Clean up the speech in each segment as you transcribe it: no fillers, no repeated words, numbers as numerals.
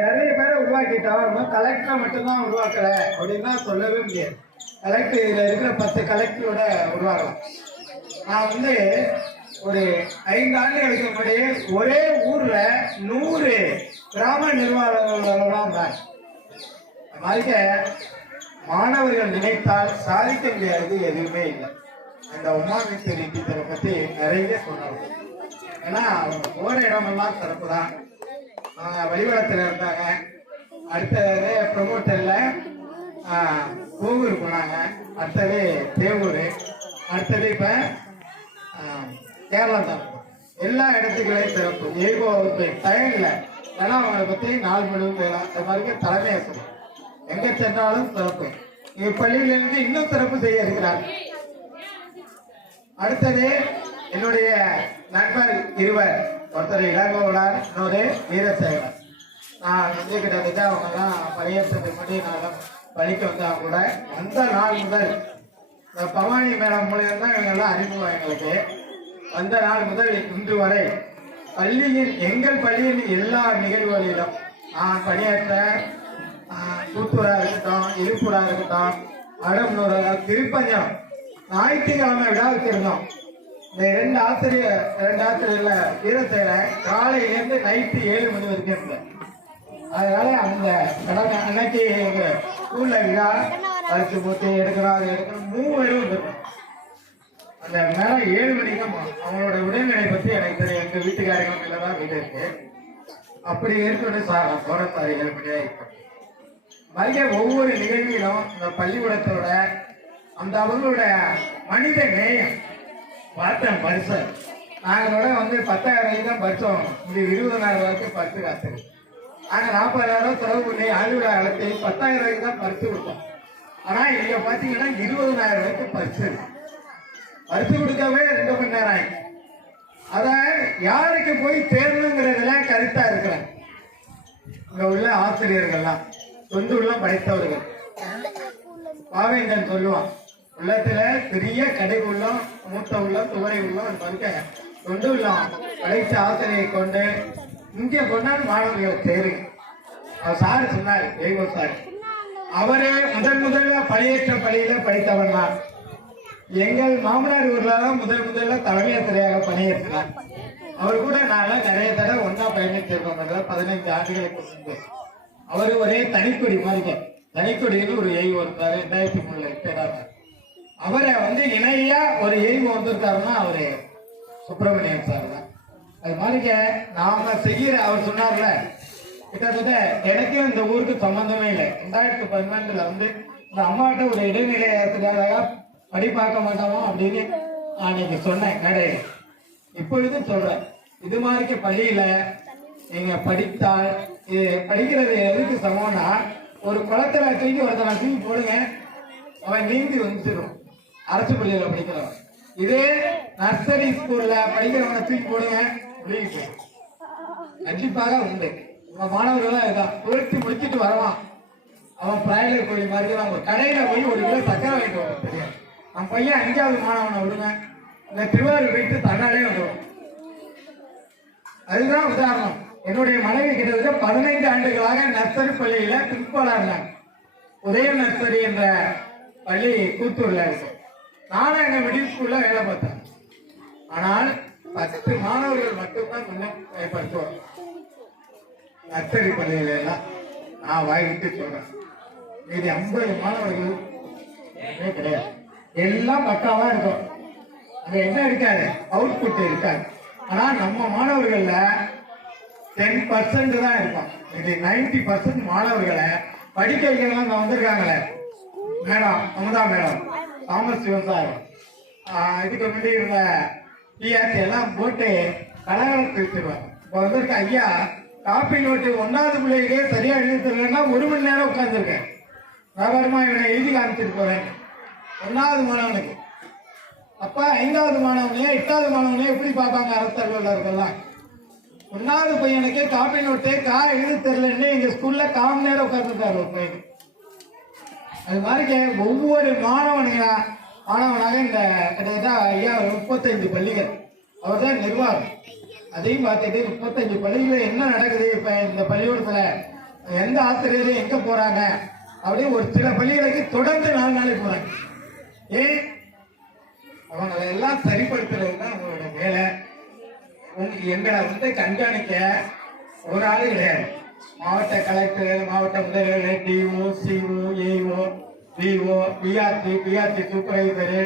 நிறைய பேரை உருவாக்கிட்டோம், கலெக்டரை மட்டும்தான் உருவாக்கல அப்படின்னா சொல்லவே முடியாது. கலெக்டர் இதில் இருக்கிற 10 கலெக்டரோட உருவாகலாம். நான் வந்து ஒரு 5 ஆண்டுகளுக்கு முன்னாடி ஒரே ஊர்ல 100 கிராம நிர்வாகர்களெல்லாம் தான். வாழ்க்கை மாணவர்கள் நினைத்தால் சாதிக்க முடியாது எதுவுமே இல்லை. அந்த உமாமேஸ்வரி டீச்சரை பத்தி நிறைய சொன்னாங்க. ஏன்னா அவங்க போற இடமெல்லாம் சிறப்பு தான். அவங்க வழிபாடத்தில் இருந்தாங்க. அடுத்தது ப்ரமோட்டர்ல கோவூர் போனாங்க. அடுத்தது தேவூர். அடுத்தது இப்ப கேரளா தான். எல்லா இடத்துக்களையும் சிறப்பு. ஏகோ டயர்ல ஏன்னா அவங்களை பத்தி 4 மணி நேரம் இந்த மாதிரி தலைமை ஏற்படும். எங்க சென்றாலும் சிறப்பு. இப்பள்ளியிலிருந்து இன்னும் சிறப்பு செய்ய இருக்கிறார். அடுத்தது என்னுடைய நண்பர் இருவர், ஒருத்தர் இளங்கோவனார், இன்னொரு வீரசேகரன். நான் வந்து கிட்டத்தட்ட அவங்கெல்லாம் பணியேற்றத்துக்கு முன்னாடி நான் பள்ளிக்கு வந்தா கூட அந்த நாள் முதல் இந்த பவானி மேடம் மூலியம் தான் இவங்கெல்லாம் அறிமுகம். எங்களுக்கு அந்த நாள் முதல் இன்று வரை பள்ளியில் எங்கள் பள்ளியின் எல்லா நிகழ்வுகளிலும் நான் பணியாற்ற கூத்தூரா இருக்கட்டும், இருப்பூரா இருக்கட்டும், அடம்னூரா, திருப்பஞ்சம், ஞாயிற்றுக்கிழமை விழாவுக்கு இருந்தோம். இந்த 2 ஆசிரியர்ல வீரசேகரன் காலையிலேருந்து நைட்டு 7 மணி வரைக்கும் இருந்தேன். அதனால அந்த கடமை அன்னைக்கு எங்க ஸ்கூல்ல விழா பரிசு போட்டு எடுக்கிறோம், அது எடுக்கணும் 3 பேரும் இருக்கும். அந்த மேல 7 மணிக்கு அவங்களோட உடல்நிலை பத்தி எனக்கு தெரியும். எங்க வீட்டுக்காரங்க இல்லதான் வீடு இருக்கு. அப்படி ஏற்கனவே சார் போற சார் 7 மணியா இருக்கும். மறுபடிய ஒவ்வொரு நிகழ்விலும் இந்த பள்ளிக்கூடத்தோட அந்த அவங்களோட மனித நேயம் பார்த்தேன். பரிசு நாங்களோட வந்து 10,000 தான் பரிசோம். இது 20,000 வரைக்கும் பரிசு காத்துருக்கு. நாங்கள் 40,000 செலவு பண்ணி ஆளுநர் அழைத்து 10,000 தான் பரிசு கொடுத்தோம். ஆனா இங்க பாத்தீங்கன்னா 20,000 வரைக்கும் பரிசு கொடுக்கவே 2 மணி நேரம் ஆயிடுச்சு. அத யாருக்கு போய் தேர்வுங்கிறதுல கருத்தா இருக்கிறேன். இங்க உள்ள ஆசிரியர்கள்லாம் தொண்டு உள்ளம் படைத்தவர்கள். பாவேந்தன் சொல்லுவான், உள்ளத்துல பெரிய கடை உள்ளம், மூத்த உள்ளம், துவரை உள்ளம் தொண்டு உள்ளம் படைத்த ஆசிரியை கொண்டு இங்கே கொண்டாடு மாணவர்களை சேருங்க. அவர் சாரு சொன்னார், ஏகோ சார், அவரே முதல்ல பணியேற்ற பள்ளியில படித்தவன் தான். எங்கள் மாமனார் ஊர்ல தான் முதல்ல தலைமையாசிரியாக பணியேற்றினார். அவர் கூட நான்லாம் நிறைய தடவை ஒன்னா பயணிச்சிருக்கோம். 15 ஆண்டுகளுக்கு முன்பு. அவரு ஒரே தனிக்கொடி மாதிரி. தனிக்கொடியில் ஒரு எய்வு வந்தாரு 2003 ரிட்டையர்ட். அவரை வந்து இணையா ஒரு எய்வு வந்திருக்காருன்னா அவரு சுப்பிரமணியன் சார் தான். அது மாதிரி நாம செய்யற, அவர் சொன்னார்ல, கிட்டத்தட்ட எனக்கும் இந்த ஊருக்கு சம்பந்தமே இல்லை. 2012 வந்து இந்த அம்மாட்ட ஒரு இடைநிலை ஆசிரியராக படிப்பாக்க மாட்டோமோ அப்படின்னு அன்னைக்கு சொன்னேன் மேடையில். இப்பொழுது சொல்றேன், இது மாதிரி பள்ளியில நீங்க படித்தால் இது படிக்கிறது எதுக்கு சமம்னா, ஒரு குளத்துல தூக்கி ஒருத்தனை தூக்கி போடுங்க, அவன் நீந்தி வந்துடும். அரசு பள்ளியில படிக்கிறவன். இதே நர்சரி ஸ்கூல்ல படிக்கிறவனை தூக்கி போடுங்க, முடிவு கண்டிப்பாக உண்டு. உங்க மாணவர்கள்லாம் இருக்கான், 12th முடிச்சுட்டு வருவான், அவன் பிராய்லர் கோழி மாதிரி தான். ஒரு கடையில போய் 1 கிலோ சக்கரை வாங்கிட்டு வரும். தெரியும், நம்ம பையன் 5வது மாணவனை விடுங்க, இந்த திருவாரூர் போயிட்டு தன்னாலே வந்துடும். அதுதான் உதாரணம். என்னுடைய மனைவி கிட்டத்தட்ட 15 ஆண்டுகளாக நர்சரி பள்ளியில பிரின்சிபாலா இருந்தாங்க. உதய நர்சரி என்ற பள்ளி கூத்தூர்ல இருக்கு. நானும் எங்க மிடில் ஸ்கூல்ல வேலை பார்த்தேன். ஆனால் 10 மாணவர்கள் மட்டும்தான் பயன்படுத்துவோம் நர்சரி பள்ளியில எல்லாம். நான் வாங்கிட்டு சொல்றேன், இது 50 மாணவர்கள் கிடையாது. எல்லாம் பக்காவா இருக்கும். அங்க என்ன இருக்காது, அவுட்புட் இருக்காது. ஆனா நம்ம மாணவர்கள்ல 10% தான் இருக்கும். இது 90% மாணவர்களை படிக்க வைக்கலாம். வந்திருக்காங்களே மேடம், அமுதா மேடம், தாமஸ் விவசாயம், இதுக்கு முன்னாடி இருந்த டிஆர்டி எல்லாம் போட்டு கலகலத்து வச்சிருவாங்க. இப்போ வந்திருக்க ஐயா காப்பி நோட்டு 1வது பிள்ளைக்கே சரியா எழுதினா 1 மணி நேரம் உட்கார்ந்துருக்கேன். வியாபாரமா இவனை எழுதி காமிச்சிட்டு போறேன் 1வது மாணவனுக்கு. அப்ப 5வது மாணவனையே 8வது மாணவனையே எப்படி பார்ப்பாங்க அரசு அலுவலர்கள்லாம்? 1வது பையனுக்கு காப்பி நோட்டு எழுத தெரியலன்னு எங்க ஸ்கூல்ல 1/4 மணி நேரம் உட்கார்ந்துருக்காரு ஒரு பையன். அது மாதிரி ஒவ்வொரு மாணவனாக இந்த கிட்டத்தட்ட ஐயா 35 பள்ளிகள் அவர் தான் நிர்வாகம். அதையும் பார்த்துட்டு 35 பள்ளிகள் என்ன நடக்குது. இப்ப இந்த பள்ளிக்கூடத்துல எந்த ஆசிரியர் எங்க போறாங்க அப்படின்னு ஒரு சில பள்ளிகளுக்கு தொடர்ந்து 4 நாளைக்கு போறாங்க. ஏன் அவங்களை எல்லாம் சரிப்படுத்துறது தான் உங்களோட வேலை. எங்களை வந்து கண்காணிக்க ஒரு ஆளு கிடையாது. மாவட்ட கலெக்டர், மாவட்ட முதல்வர், DO, CO, AO, PO, PRT supervisor,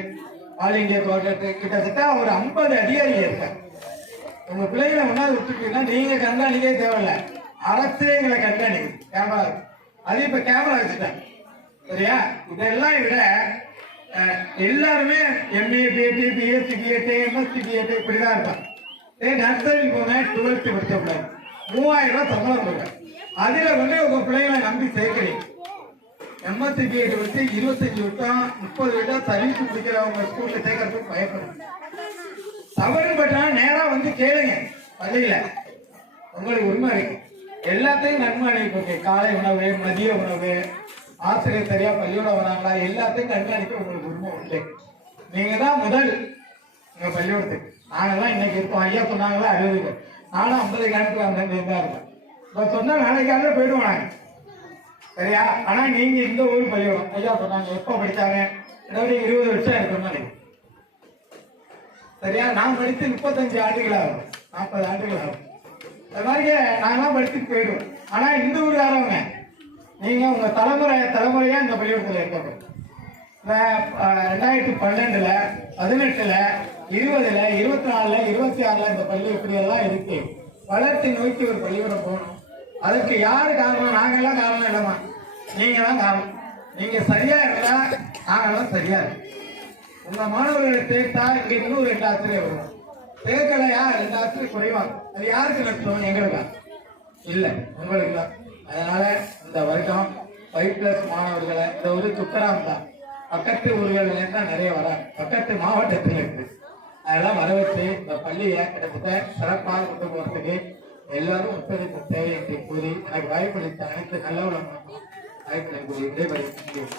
all India coordinator, கிட்டத்தட்ட ஒரு 50 அதிகாரிகள் இருக்காங்க. உங்க பிள்ளைகளை ஒன்றாவது விட்டுட்டீங்கன்னா நீங்க கண்காணிக்கவே தேவையில்லை, அரசே எங்களை கண்காணிக்கும். கேமரா அது இப்ப கேமரா வச்சுட்டாங்க. சரியா? இதெல்லாம் விட எல்லாருமே MA, BEd, BSc, BEd, MSc, BEd இப்படிதான் இருப்பாங்க. நர்சரி போன 12th படிச்சவங்க 3000 ரூபாய் சம்பளம் கொடுங்க. அதுல வந்து உங்க பிள்ளைகளை நம்பி சேர்க்கிறீங்க. எம்எஸ்சி பிஎட் வச்சு 25 விட்டம் 30 விட்டம் சர்வீஸ் பிடிக்கிறவங்க ஸ்கூல்ல சேர்க்கறதுக்கு பயப்படும். தவறு பட்டா நேரா வந்து கேளுங்க. பள்ளியில உங்களுக்கு உரிமை இருக்கு. எல்லாத்தையும் கண்காணிப்பு, காலை உணவு, மதிய உணவு, ஆசிரியர் சரியா பள்ளியோட வராங்களா, எல்லாத்தையும் கண்காணிக்க உங்களுக்கு உரிமை உண்டு. நீங்க தான் முதல் உங்க பள்ளியோடத்துக்கு. நாங்கெல்லாம் இன்னைக்கு இருக்கோம். ஐயா சொன்னாங்களா 60 பேர், நானும் 50 கிலோமீட்டர் அந்த தான் இருக்கேன். இப்ப சொன்னா நாளைக்காக போயிடுவோம் நாங்க. சரியா? ஆனா நீங்க இந்த ஊர் பள்ளியோடம் ஐயா சொன்னாங்க எப்ப படிச்சாங்க, 20 வருஷம் இருக்குன்னு. சரியா? நான் படித்து 35 ஆண்டுகள் ஆகும், 40 ஆண்டுகள் ஆகும். அது மாதிரி நாங்களாம் படிச்சுட்டு போயிடுவோம். ஆனா இந்த ஊருக்காரவங்க நீங்க உங்க தலைமுறையா இந்த பள்ளிக்கூடத்துல இருக்காங்க. 2012, 18, 20, 24, 26 இந்த பள்ளி இப்படி எல்லாம் இருக்கு. வளர்ச்சி நோக்கி ஒரு பள்ளிக்கூடம் போகணும். அதுக்கு யாரு காரணம்? நாங்கெல்லாம் காரணம் இல்லைம்மா, நீங்க தான் காரணம். நீங்க சரியா இருந்தா நாங்கெல்லாம் சரியா இருக்கு. உங்க மாணவர்களை சேர்த்தா இங்க இன்னும் 2 ஆசிரியர் வரும். சேர்க்கலையா 2 ஆசிரியர் குறைவாங்க. அது யாருக்கு நஷ்டம்? எங்களுக்கா? இல்லை, உங்களுக்கு தான். அதனால இந்த வருடம் 5+ மாணவர்களை இந்த ஒரு துக்கராம் தான் பக்கத்து ஊர்கள்ல தான் நிறைய வராங்க, பக்கத்து மாவட்டத்தில் இருக்கு. அதெல்லாம் வர வச்சு இந்த பள்ளியை கிட்டத்தட்ட சிறப்பாக கொண்டு போறதுக்கு எல்லாரும் ஒத்துழைப்பு தேவை என்று கூறி எனக்கு வாய்ப்பளித்த அனைத்து நல்ல வாய்ப்பளித்து விடைபெறுகிறேன்.